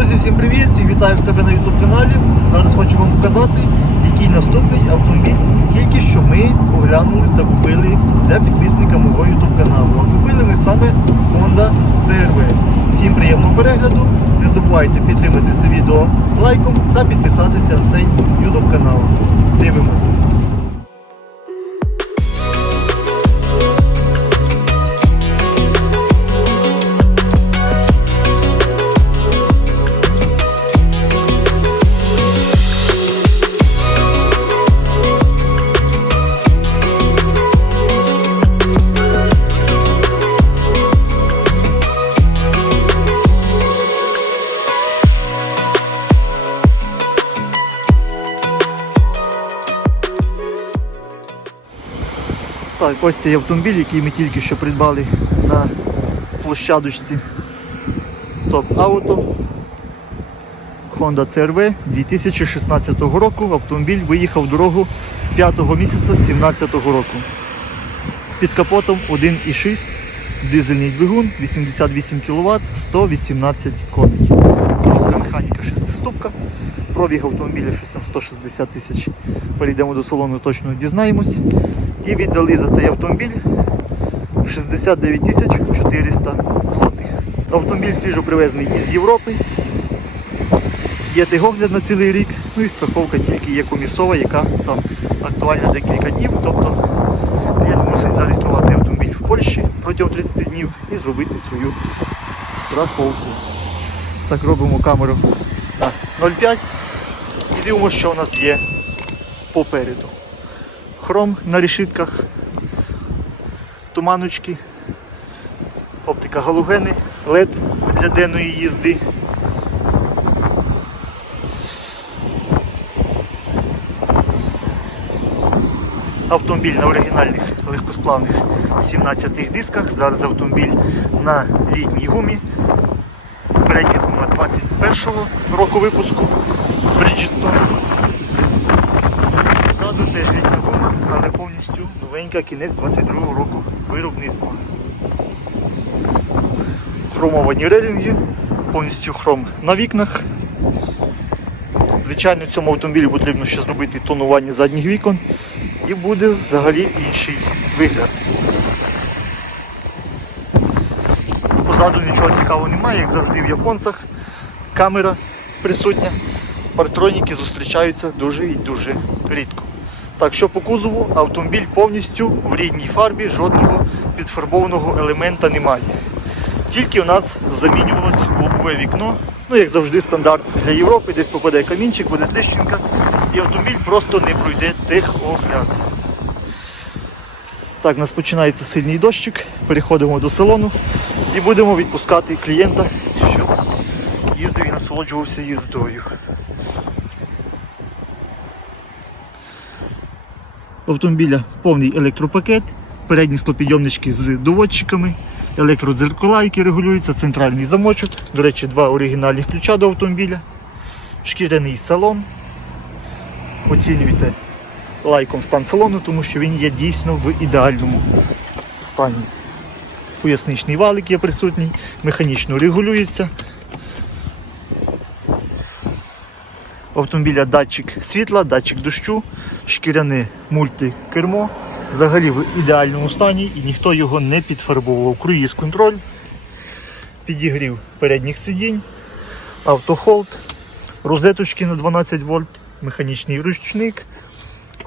Друзі, всім привіт! Всіх вітаю в себе на YouTube каналі. Зараз хочу вам показати, який наступний автомобіль тільки що ми оглянули та купили для підписника мого YouTube каналу. А купили ми саме Honda CRV. Всім приємного перегляду. Не забувайте підтримати це відео лайком та підписатися на цей YouTube канал. Дивимось. Ось цей автомобіль, який ми тільки що придбали на площадочці Топ Auto. Honda CRV 2016 року. Автомобіль виїхав дорогу 5 місяця 2017 року. Під капотом 1,6 дизельний двигун, 88 кВт, 118 коней. Коробка механіка 6-ступка. Пробіг автомобіля щось там 160 тисяч. Перейдемо до салону, точно дізнаємось. І віддали за цей автомобіль 69 400 злотих. Автомобіль свіжо привезений із Європи. Є тигогляд на цілий рік, ну і страховка тільки є комісова, яка там актуальна декілька днів. Тобто клієнт мусить зареєструвати автомобіль в Польщі протягом 30 днів і зробити свою страховку. Так робимо камеру на 0,5 і дивимося, що у нас є попереду. Хром на решітках, туманочки, оптика галогени, LED для денної їзди. Автомобіль на оригінальних легкосплавних 17 дисках. Зараз автомобіль на літній гумі. Передня гума 21-го року випуску Bridgestone. Гума, повністю новенька, кінець 22-го року виробництва. Хромовані релінги, повністю хром на вікнах. Звичайно, цьому автомобілі потрібно ще зробити тонування задніх вікон і буде взагалі інший вигляд. Позаду нічого цікавого немає, як завжди в японцях. Камера присутня. Партроніки зустрічаються дуже і дуже рідко. Так що по кузову автомобіль повністю в рідній фарбі, жодного підфарбованого елемента немає. Тільки у нас замінювалось лобове вікно. Ну, як завжди, стандарт для Європи, десь попаде камінчик, буде тріщинка, і автомобіль просто не пройде техогляд. Так, у нас починається сильний дощик, переходимо до салону і будемо відпускати клієнта, щоб їздив і насолоджувався їздою. Автомобіля повний електропакет, передні склопідйомнички з доводчиками, електродзеркала, які регулюються, центральний замочок. До речі, два оригінальних ключа до автомобіля, шкіряний салон. Оцінюйте лайком стан салону, тому що він є дійсно в ідеальному стані. Поясничний валик є присутній, механічно регулюється. Автомобіля датчик світла, датчик дощу, шкіряне мультикермо. Взагалі в ідеальному стані і ніхто його не підфарбовував. Круїз контроль, підігрів передніх сидінь, автохолд, розеточки на 12 вольт, механічний ручник,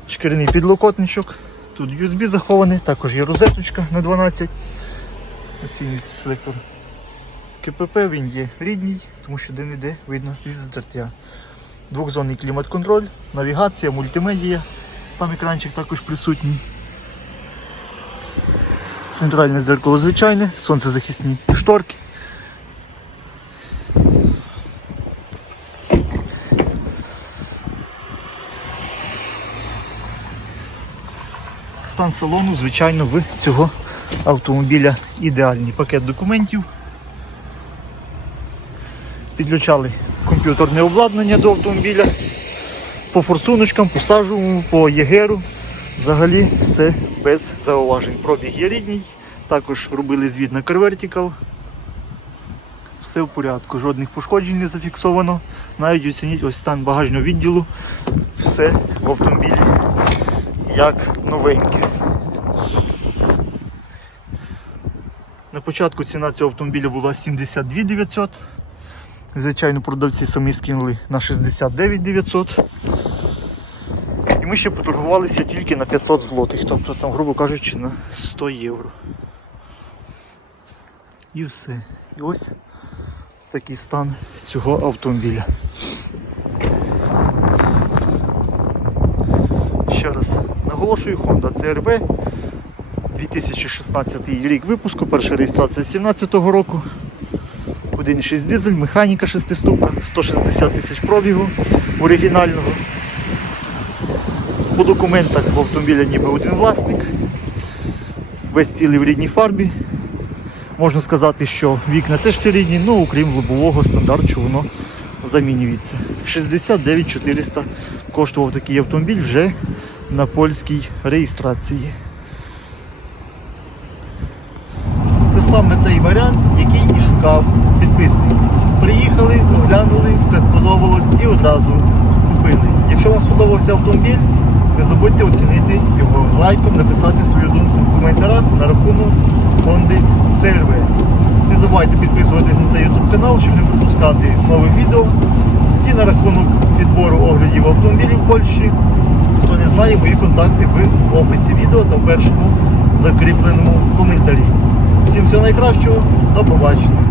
шкіряний підлокотничок. Тут USB захований, також є розеточка на 12. Оцінюйте селектор КПП, він є рідній, тому що де-не-де видно від здертя. Двохзонний клімат-контроль, навігація, мультимедія. Там екранчик також присутній. Центральне зеркало звичайне, сонцезахисні шторки. Стан салону, звичайно, в цього автомобіля ідеальний. Пакет документів. Підключали комп'ютерне обладнання до автомобіля. По форсуночкам, по сажовому, по єгеру. Взагалі все без зауважень. Пробіг є рідній. Також робили звіт на CarVertical. все в порядку, жодних пошкоджень не зафіксовано. Навіть оцініть ось стан багажного відділу. Все в автомобілі як новеньке. На початку ціна цього автомобіля була 72 900. Звичайно, продавці самі скинули на 69 900. І ми ще поторгувалися тільки на 500 злотих, тобто там, грубо кажучи, на 100 євро. І все. І ось такий стан цього автомобіля. Ще раз наголошую, Honda CRV 2016 рік випуску, перша реєстрація 2017 року. 1,6 дизель, механіка 6 ступка, 160 тисяч пробігу оригінального. По документах в автомобіля ніби один власник. Весь цілий в рідній фарбі. Можна сказати, що вікна теж всі рідні, ну окрім лобового стандарту, воно замінюється. 69 400 коштував такий автомобіль вже на польській реєстрації. Це саме той варіант, який і шукав підписник. Приїхали, оглянули, все сподобалось і одразу купили. Якщо вам сподобався автомобіль, не забудьте оцінити його лайком, написати свою думку в коментарях на рахунок Honda CRV. Не забувайте підписуватись на цей YouTube канал, щоб не пропускати нових відео. І на рахунок підбору оглядів автомобілів в Польщі. Хто не знає, мої контакти в описі відео та в першому закріпленому коментарі. Всім всього найкращого, до побачення.